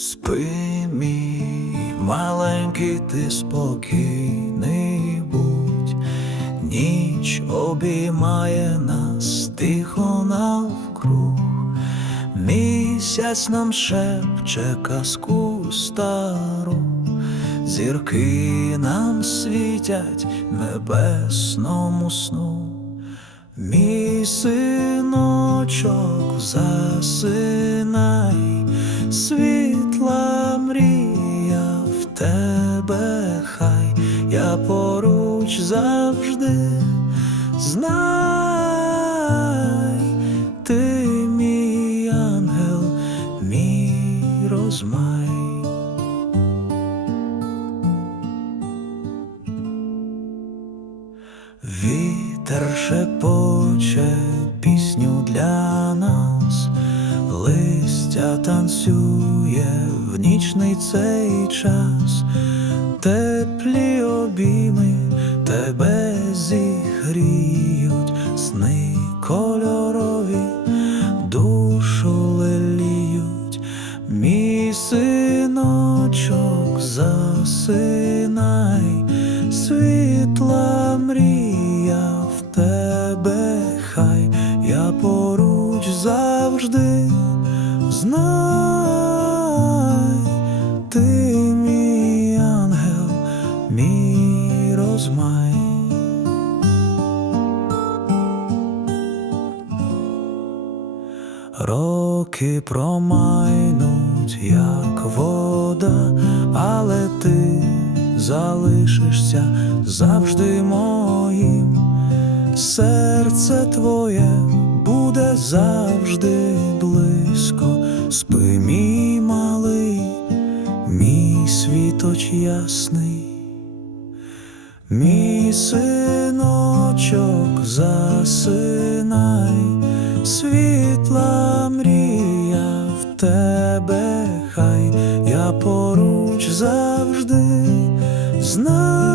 Спи, мій маленький, ти спокійний будь, ніч обіймає нас тихо навкруг, місяць нам шепче казку стару, зірки нам світять небесному сну. Мій синочок, засинай, в тебе хай, я поруч завжди. Знай, ти мій ангел, мій розмай. Вітер шепоче пісню для нас, листя танцює нічний цей час, теплі обійми тебе зігріють, сни кольорові душу леліють, мій синочок засинай, світла мрія в тебе хай, я поруч завжди знай, Роки промайнуть, як вода, але ти залишишся завжди моїм. Серце твоє буде завжди близько. Спи, мій малий, мій світоч ясний. Мій синочок, засинай, мрія в тебе хай, я поруч завжди знай.